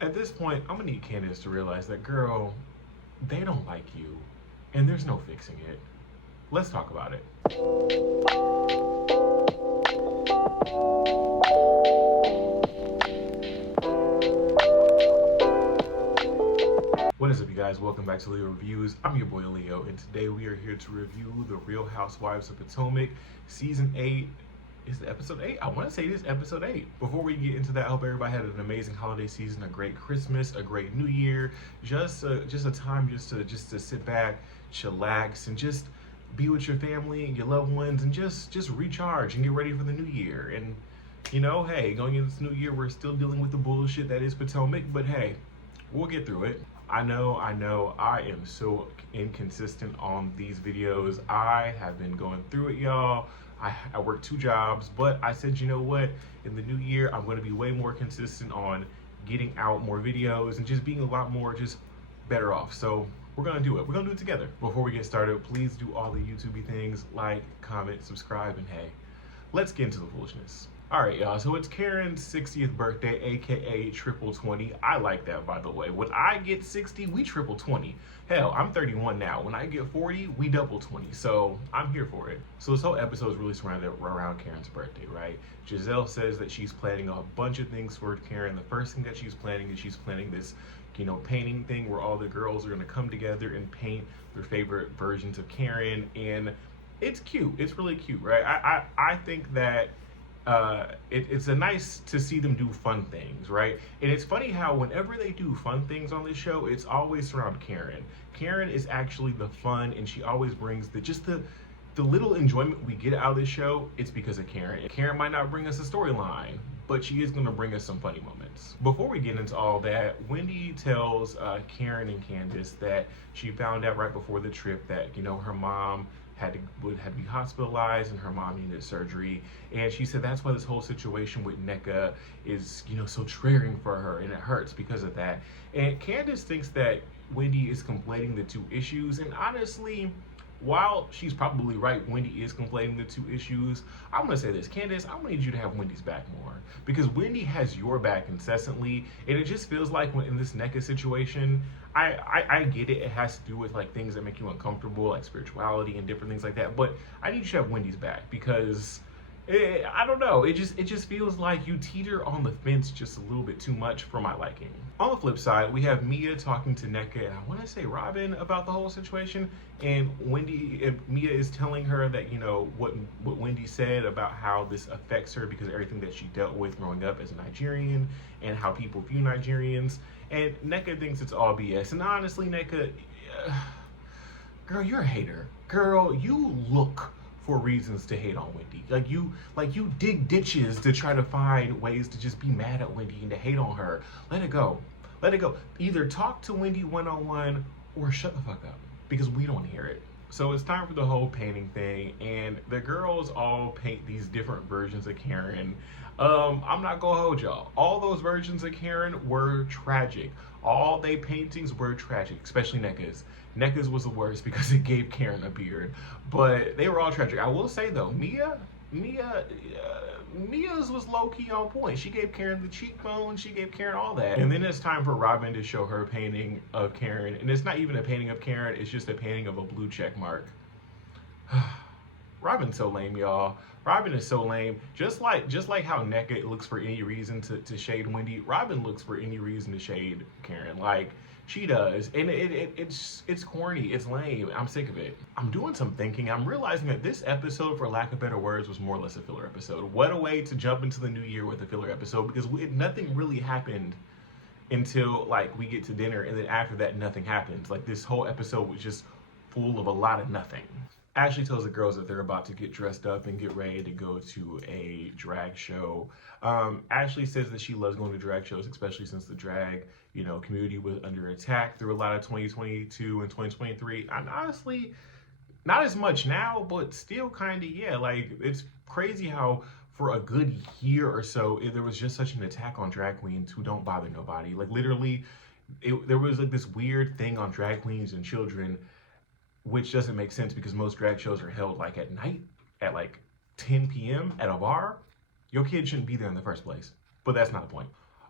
At this point, I'm gonna need Candace to realize that, girl, they don't like you, and there's no fixing it. Let's talk about it. What is up, you guys? Welcome back to Leo Reviews. I'm your boy Leo, and today we are here to review The Real Housewives of Potomac, Season 8. Is it episode 8? I want to say it is episode 8. Before we get into that, I hope everybody had an amazing holiday season, a great Christmas, a great New Year, just a time just to sit back, chillax, and just be with your family and your loved ones, and just recharge and get ready for the new year. And hey, going into this new year, we're still dealing with the bullshit that is Potomac, but hey, we'll get through it. I know, I am so inconsistent on these videos. I have been going through it, y'all. I work 2 jobs, but I said, you know what? In the new year, I'm going to be way more consistent on getting out more videos and just being a lot more just better off. So we're going to do it. We're going to do it together. Before we get started, please do all the YouTubey things, like, comment, subscribe, and hey, let's get into the foolishness. All right, y'all. So it's Karen's 60th birthday, aka triple 20. I like that, by the way. When I get 60, we triple 20. Hell, I'm 31 now. When I get 40, we double 20. So I'm here for it. So this whole episode is really surrounded around Karen's birthday, right? Giselle says that she's planning a bunch of things for Karen. The first thing that she's planning is she's planning this, painting thing where all the girls are gonna come together and paint their favorite versions of Karen, and it's cute. It's really cute, right? I think that it's a nice to see them do fun things, right? And it's funny how whenever they do fun things on this show, it's always around Karen. Karen is actually the fun, and she always brings the little enjoyment we get out of this show. It's because of Karen. Karen might not bring us a storyline, but she is going to bring us some funny moments. Before we get into all that, Wendy tells Karen and Candace that she found out right before the trip that her mom had to be hospitalized and her mom needed surgery, and she said that's why this whole situation with NECA is so triggering for her, and it hurts because of that. And Candace thinks that Wendy is conflating the 2 issues, and honestly, while she's probably right, Wendy is conflating the 2 issues. I'm gonna say this, Candace, I'm gonna need you to have Wendy's back more, because Wendy has your back incessantly, and it just feels like when in this NECA situation, I get it. It has to do with like things that make you uncomfortable, like spirituality and different things like that. But I need you to have Wendy's back, because I don't know. It just feels like you teeter on the fence just a little bit too much for my liking. On the flip side, we have Mia talking to NECA, and I want to say Robin, about the whole situation. And Mia is telling her that what Wendy said about how this affects her because of everything that she dealt with growing up as a Nigerian and how people view Nigerians. And NECA thinks it's all BS. And honestly, NECA, girl, you're a hater. Girl, you look for reasons to hate on Wendy. Like you dig ditches to try to find ways to just be mad at Wendy and to hate on her. Let it go. Let it go. Either talk to Wendy one-on-one or shut the fuck up, because we don't hear it. So it's time for the whole painting thing, and the girls all paint these different versions of Karen. I'm not gonna hold y'all. All those versions of Karen were tragic. All they paintings were tragic, especially NECA's. NECA's was the worst because it gave Karen a beard, but they were all tragic. I will say though, Mia's was low-key on point. She gave Karen the cheekbone, she gave Karen all that. And then it's time for Robin to show her painting of Karen, and it's not even a painting of Karen, it's just a painting of a blue check mark. Robin's so lame, y'all. Robin is so lame. Just like how NECA looks for any reason to shade Wendy, Robin looks for any reason to shade Karen. Like, she does. And it's corny. It's lame. I'm sick of it. I'm doing some thinking. I'm realizing that this episode, for lack of better words, was more or less a filler episode. What a way to jump into the new year with a filler episode, because nothing really happened until like we get to dinner, and then after that nothing happens. Like, this whole episode was just full of a lot of nothing. Ashley tells the girls that they're about to get dressed up and get ready to go to a drag show. Ashley says that she loves going to drag shows, especially since the drag, community was under attack through a lot of 2022 and 2023. And honestly, not as much now, but still kind of, yeah. Like, it's crazy how for a good year or so, there was just such an attack on drag queens who don't bother nobody. Like, literally, there was like this weird thing on drag queens and children, which doesn't make sense because most drag shows are held like at night at like 10 p.m. at a bar. Your kid shouldn't be there in the first place, but that's not the point.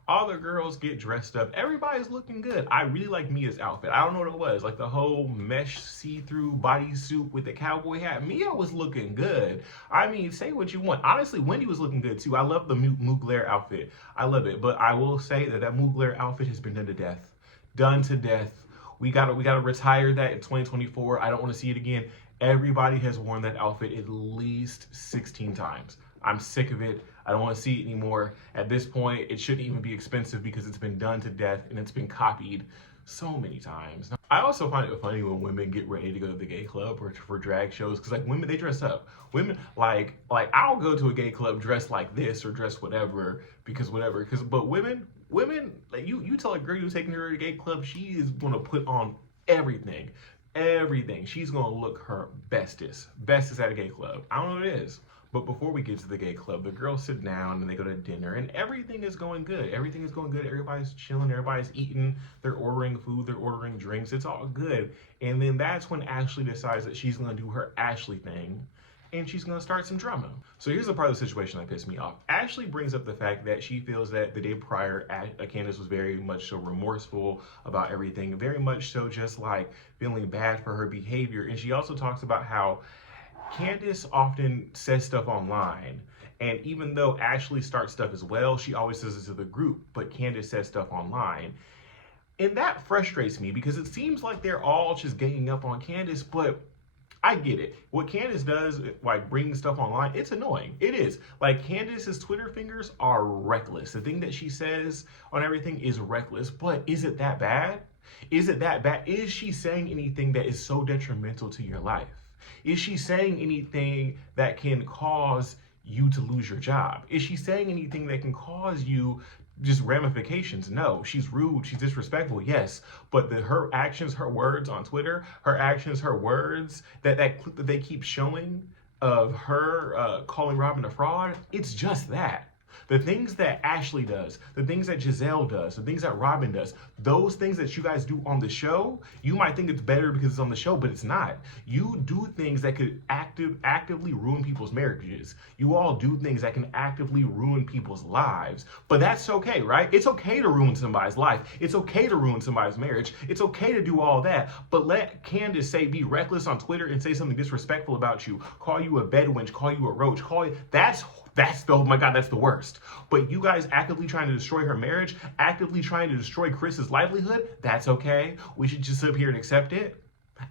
All the girls get dressed up. Everybody's looking good. I really like Mia's outfit. I don't know what it was. Like the whole mesh see-through bodysuit with the cowboy hat. Mia was looking good. I mean, say what you want. Honestly, Wendy was looking good too. I love the Mugler outfit. I love it. But I will say that Mugler outfit has been done to death. Done to death. We gotta retire that in 2024. I don't want to see it again. Everybody has worn that outfit at least 16 times. I'm sick of it. I don't want to see it anymore. At this point, it shouldn't even be expensive because it's been done to death and it's been copied so many times. I also find it funny when women get ready to go to the gay club or for drag shows, because like women, they dress up. Women like I'll go to a gay club dressed like this or dress whatever but women like you tell a girl you're taking her to a gay club, she is gonna put on everything. She's gonna look her bestest at a gay club. I don't know what it is. But before we get to the gay club, the girls sit down and they go to dinner and everything is going good. Everybody's chilling. Everybody's eating. They're ordering food. They're ordering drinks. It's all good. And then that's when Ashley decides that she's going to do her Ashley thing and she's going to start some drama. So here's the part of the situation that pissed me off. Ashley brings up the fact that she feels that the day prior, Candace was very much so remorseful about everything. Very much so just like feeling bad for her behavior. And she also talks about how Candace often says stuff online, and even though Ashley starts stuff as well, she always says it to the group, but Candace says stuff online. And that frustrates me because it seems like they're all just ganging up on Candace, but I get it. What Candace does, like bringing stuff online, it's annoying. It is. Like Candace's Twitter fingers are reckless. The thing that she says on everything is reckless, but is it that bad? Is it that bad? Is she saying anything that is so detrimental to your life? Is she saying anything that can cause you to lose your job? Is she saying anything that can cause you just ramifications? No. She's rude. She's disrespectful. Yes. But her actions, her words on Twitter, her words that clip that they keep showing of her calling Robin a fraud, it's just that. The things that Ashley does, the things that Giselle does, the things that Robin does, those things that you guys do on the show, you might think it's better because it's on the show, but it's not. You do things that could actively ruin people's marriages. You all do things that can actively ruin people's lives, but that's okay, right? It's okay to ruin somebody's life. It's okay to ruin somebody's marriage. It's okay to do all that, but let Candace be reckless on Twitter and say something disrespectful about you, call you a bedwench, call you a roach, that's oh my God, that's the worst. But you guys actively trying to destroy her marriage, actively trying to destroy Chris's livelihood, that's okay. We should just sit here and accept it.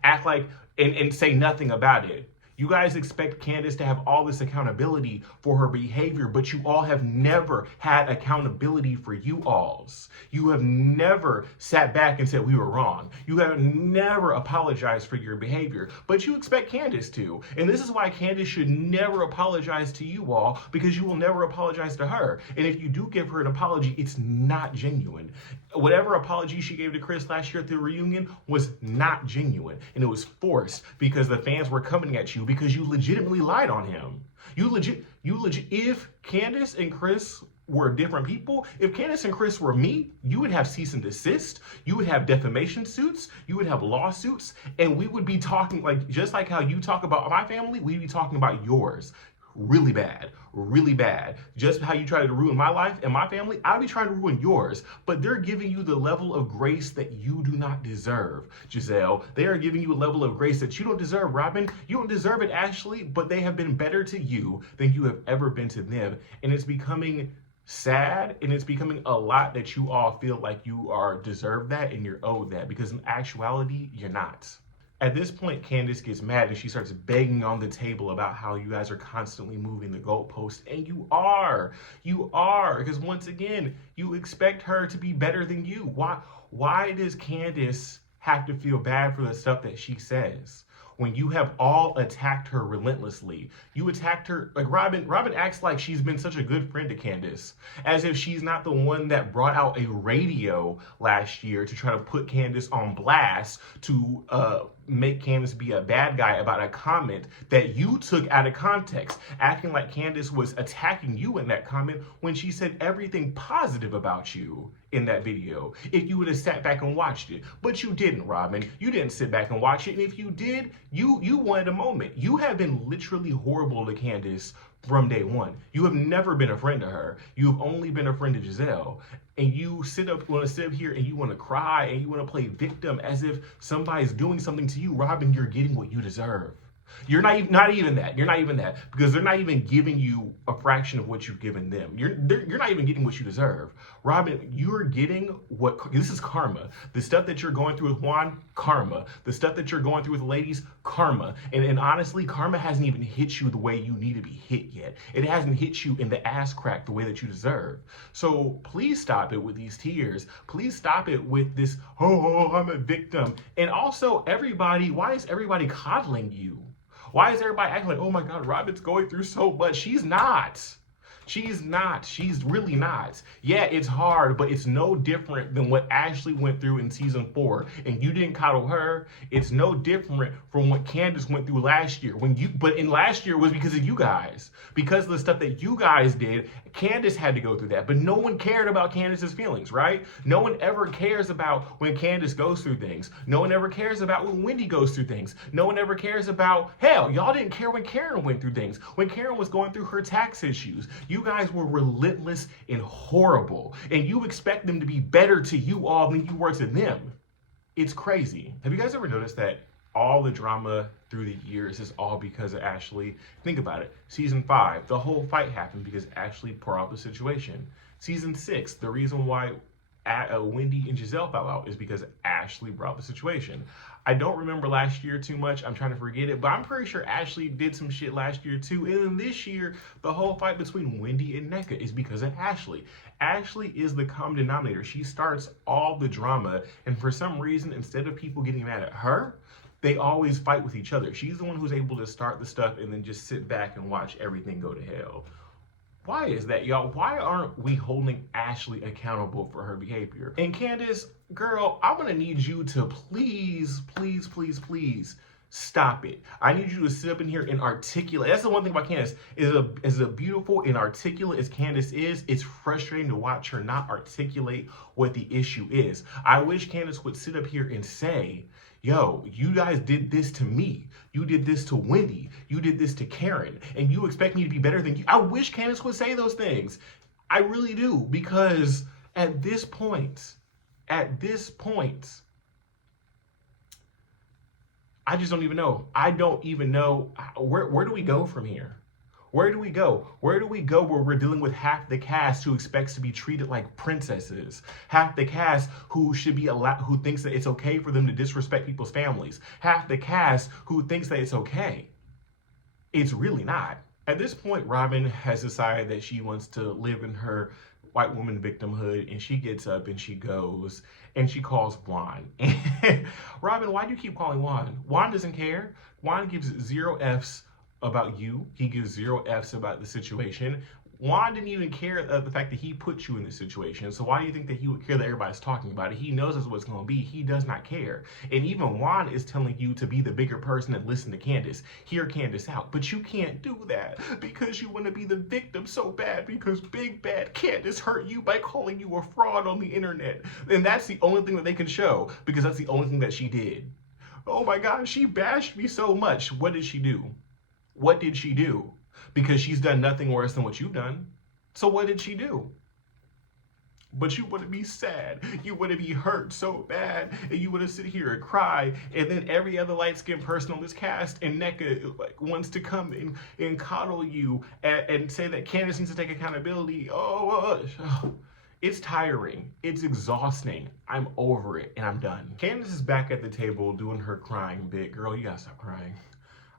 Act like, and say nothing about it. You guys expect Candace to have all this accountability for her behavior, but you all have never had accountability for you alls. You have never sat back and said we were wrong. You have never apologized for your behavior, but you expect Candace to. And this is why Candace should never apologize to you all, because you will never apologize to her. And if you do give her an apology, it's not genuine. Whatever apology she gave to Chris last year at the reunion was not genuine, and it was forced because the fans were coming at you because you legitimately lied on him. If Candace and Chris were different people, if Candace and Chris were me, you would have cease and desist, you would have defamation suits, you would have lawsuits, and we would be talking like, just like how you talk about my family, we'd be talking about yours. Really bad, really bad. Just how you try to ruin my life and my family, I'll be trying to ruin yours. But they're giving you the level of grace that you do not deserve, Giselle. They are giving you a level of grace that you don't deserve, Robin. You don't deserve it, Ashley, but they have been better to you than you have ever been to them. And it's becoming sad, and it's becoming a lot that you all feel like you are deserve that and you're owed that, because in actuality, you're not. At this point, Candace gets mad and she starts begging on the table about how you guys are constantly moving the goalpost. And you are, because once again, you expect her to be better than you. Why does Candace have to feel bad for the stuff that she says when you have all attacked her relentlessly? You attacked her, like Robin acts like she's been such a good friend to Candace, as if she's not the one that brought out a radio last year to try to put Candace on blast to make Candace be a bad guy about a comment that you took out of context, acting like Candace was attacking you in that comment when she said everything positive about you in that video. If you would have sat back and watched it, but you didn't, Robin. You didn't sit back and watch it, and if you did, you wanted a moment. You have been literally horrible to Candace from day one. You have never been a friend to her. You have only been a friend to Giselle. and you want to sit up here and you want to cry and you want to play victim as if somebody's doing something to you. Robin, you're getting what you deserve. You're not even that. You're not even that, because they're not even giving you a fraction of what you've given them. You're not even getting what you deserve. Robin, you're getting what this is karma. The stuff that you're going through with Juan, karma. The stuff that you're going through with ladies, karma. And honestly, karma hasn't even hit you the way you need to be hit yet. It hasn't hit you in the ass crack the way that you deserve. So please stop it with these tears. Please stop it with this, oh, I'm a victim. And also, everybody, why is everybody coddling you? Why is everybody acting like, oh my God, Robin's going through so much? She's not. She's not. She's really not. Yeah, it's hard, but it's no different than what Ashley went through in season 4. And you didn't coddle her. It's no different from what Candace went through last year. But in last year was because of you guys. Because of the stuff that you guys did, Candace had to go through that. But no one cared about Candace's feelings, right? No one ever cares about when Candace goes through things. No one ever cares about when Wendy goes through things. No one ever cares about, hell, y'all didn't care when Karen went through things. When Karen was going through her tax issues. You guys were relentless and horrible, and you expect them to be better to you all than you were to them. It's crazy. Have you guys ever noticed that all the drama through the years is all because of Ashley? Think about it. Season 5, the whole fight happened because Ashley poured out the situation. Season 6, the reason why Wendy and Giselle fell out is because Ashley brought the situation. I don't remember last year too much. I'm trying to forget it, but I'm pretty sure Ashley did some shit last year too. And then this year, the whole fight between Wendy and Nneka is because of Ashley. Ashley is the common denominator. She starts all the drama, and for some reason, instead of people getting mad at her, they always fight with each other. She's the one who's able to start the stuff and then just sit back and watch everything go to hell. Why is that, y'all? Why aren't we holding Ashley accountable for her behavior? And Candace, girl, I'm gonna need you to please, please, please, please stop it. I need you to sit up in here and articulate. That's the one thing about Candace. As a beautiful and articulate as Candace is, it's frustrating to watch her not articulate what the issue is. I wish Candace would sit up here and say, yo, you guys did this to me. You did this to Wendy. You did this to Karen. And you expect me to be better than you. I wish Candace would say those things. I really do. Because at this point, I just don't even know. I don't even know. Where do we go from here? Where do we go? Where do we go where we're dealing with half the cast who expects to be treated like princesses? Half the cast who should be allowed, who thinks that it's okay for them to disrespect people's families? Half the cast who thinks that it's okay. It's really not. At this point, Robin has decided that she wants to live in her white woman victimhood, and she gets up and she goes and she calls Juan. Robin, why do you keep calling Juan? Juan doesn't care. Juan gives 0 F's about you. He gives 0 F's about the situation. Juan didn't even care the fact that he put you in this situation. So why do you think that he would care that everybody's talking about it? He knows that's what it's going to be. He does not care. And even Juan is telling you to be the bigger person and listen to Candace. Hear Candace out. But you can't do that because you want to be the victim so bad because big bad Candace hurt you by calling you a fraud on the internet. And that's the only thing that they can show because that's the only thing that she did. Oh my God, she bashed me so much. What did she do? What did she do? Because she's done nothing worse than what you've done. So what did she do? But you want to be sad. You want to be hurt so bad. And you want to sit here and cry. And then every other light-skinned person on this cast and Nneka wants to come and coddle you and say that Candace needs to take accountability. It's tiring. It's exhausting. I'm over it and I'm done. Candace is back at the table doing her crying bit. Girl, you gotta stop crying.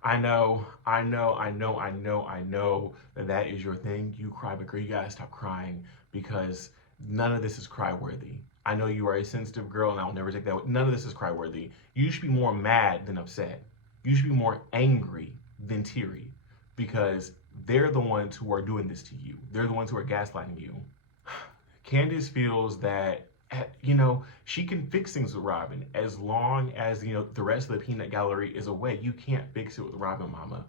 I know that is your thing. You cry, but girl, you gotta stop crying because none of this is cry-worthy. I know you are a sensitive girl and I'll never take that away. None of this is cry-worthy. You should be more mad than upset. You should be more angry than teary because they're the ones who are doing this to you. They're the ones who are gaslighting you. Candace feels that she can fix things with Robin as long as, the rest of the peanut gallery is away. You can't fix it with Robin, mama.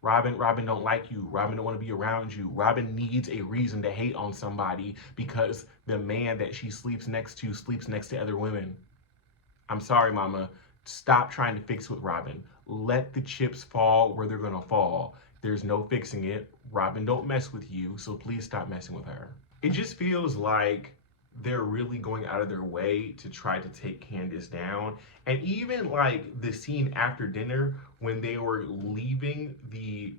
Robin don't like you. Robin don't want to be around you. Robin needs a reason to hate on somebody because the man that she sleeps next to other women. I'm sorry, mama. Stop trying to fix it with Robin. Let the chips fall where they're going to fall. There's no fixing it. Robin don't mess with you, so please stop messing with her. It just feels like they're really going out of their way to try to take Candace down. And even like the scene after dinner when they were leaving the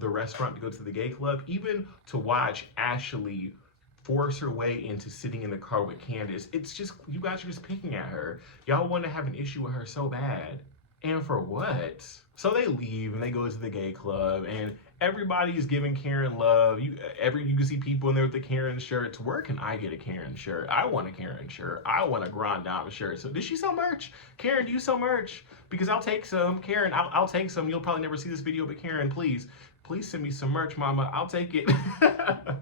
restaurant to go to the gay club, even to watch Ashley force her way into sitting in the car with Candace, it's just, you guys are just picking at her. Y'all want to have an issue with her so bad. And for what? So they leave and they go to the gay club, and everybody's giving Karen love. You can see people in there with the Karen shirts. Where can I get a Karen shirt? I want a Karen shirt. I want a Grand Dame shirt. So does she sell merch? Karen, do you sell merch? Because I'll take some. Karen, I'll take some. You'll probably never see this video, but Karen, please send me some merch, mama. I'll take it.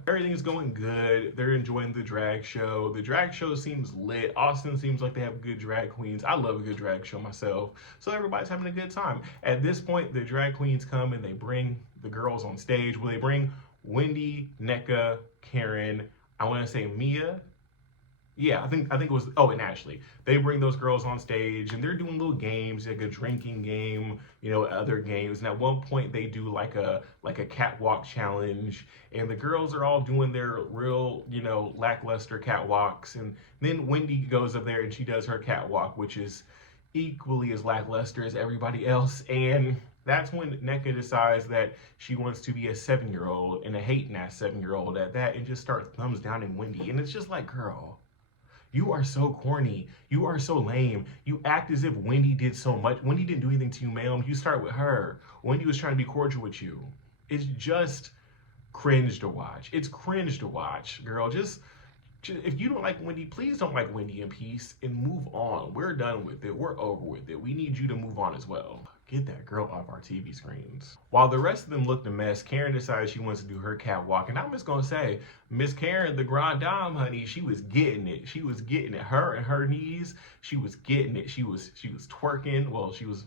Everything's going good. They're enjoying the drag show. The drag show seems lit. Austin seems like they have good drag queens. I love a good drag show myself. So everybody's having a good time. At this point, the drag queens come and they bring the girls on stage. Well, they bring Wendy, Nneka, Karen, I want to say Mia. Yeah, I think it was, oh, and Ashley. They bring those girls on stage and they're doing little games, like a drinking game, you know, other games. And at one point they do like a catwalk challenge, and the girls are all doing their real, you know, lackluster catwalks. And then Wendy goes up there and she does her catwalk, which is equally as lackluster as everybody else. And that's when Nneka decides that she wants to be a 7-year-old, and a hating ass 7-year-old at that, and just start thumbs downing Wendy. And it's just like, girl, you are so corny. You are so lame. You act as if Wendy did so much. Wendy didn't do anything to you, ma'am. You start with her. Wendy was trying to be cordial with you. It's just cringe to watch. It's cringe to watch, girl. Just if you don't like Wendy, please don't like Wendy in peace and move on. We're done with it. We're over with it. We need you to move on as well. Get that girl off our TV screens. While the rest of them looked a mess, Karen decided she wants to do her catwalk. And I'm just gonna say, Miss Karen, the Grand Dame, honey, she was getting it. She was getting it. Her and her knees, she was getting it. She was twerking. Well, she was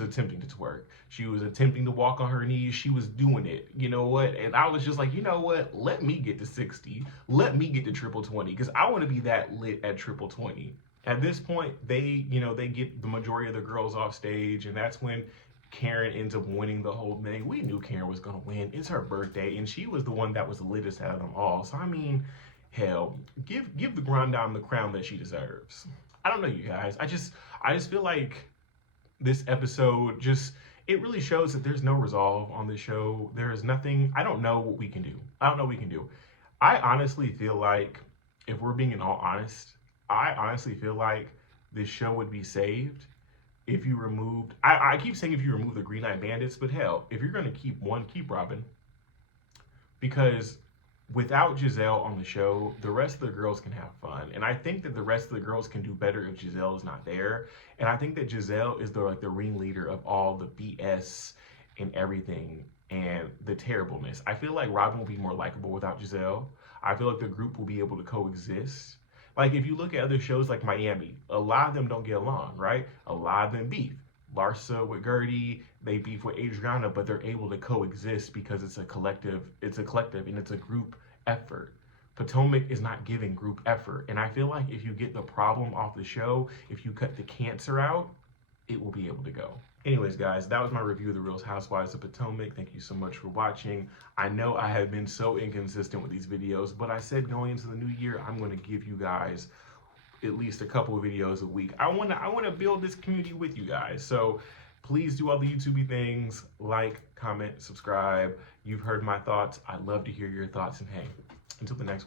attempting to twerk. She was attempting to walk on her knees. She was doing it. You know what? And I was just like, you know what? Let me get to 60. Let me get to triple 20, because I want to be that lit at triple 20. At this point, they get the majority of the girls off stage, and that's when Karen ends up winning the whole thing. We knew Karen was gonna win. It's her birthday, and she was the one that was the littest out of them all. So I mean, hell, give the Grand Dame the crown that she deserves. I don't know, you guys. I just feel like this episode it really shows that there's no resolve on this show. There is nothing. I don't know what we can do. I don't know what we can do. I honestly feel like, if we're being all honest, I honestly feel like this show would be saved if you removed, I keep saying if you remove the Green Knight Bandits, but hell, if you're going to keep one, keep Robin. Because without Giselle on the show, the rest of the girls can have fun. And I think that the rest of the girls can do better if Giselle is not there. And I think that Giselle is the ringleader of all the BS and everything and the terribleness. I feel like Robin will be more likable without Giselle. I feel like the group will be able to coexist. Like, if you look at other shows like Miami, a lot of them don't get along, right? A lot of them beef. Larsa with Gertie, they beef with Adriana, but they're able to coexist because it's a collective and it's a group effort. Potomac is not giving group effort. And I feel like if you get the problem off the show, if you cut the cancer out, it will be able to go. Anyways, guys, that was my review of The Real Housewives of Potomac. Thank you so much for watching. I know I have been so inconsistent with these videos, but I said going into the new year, I'm going to give you guys at least a couple of videos a week. I want to build this community with you guys. So please do all the YouTubey things, like, comment, subscribe. You've heard my thoughts. I'd love to hear your thoughts. And hey, until the next one.